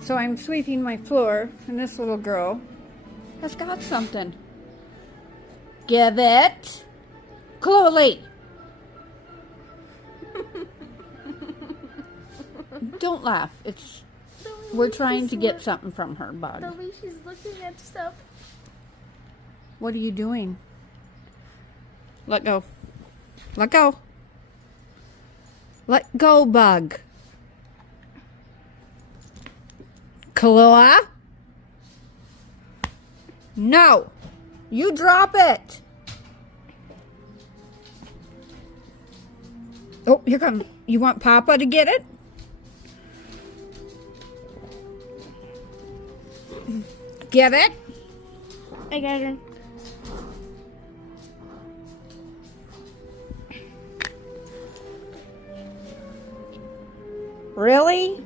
So I'm sweeping my floor, and this little girl has got something. Give it. Chloe! Don't laugh. We're trying to get something from her, bud. The way she's looking at stuff. What are you doing? Let go. Let go. Let go, bug. Kahlua? No. You drop it. Oh, here comes. You want Papa to get it? Give it. I got it. Really?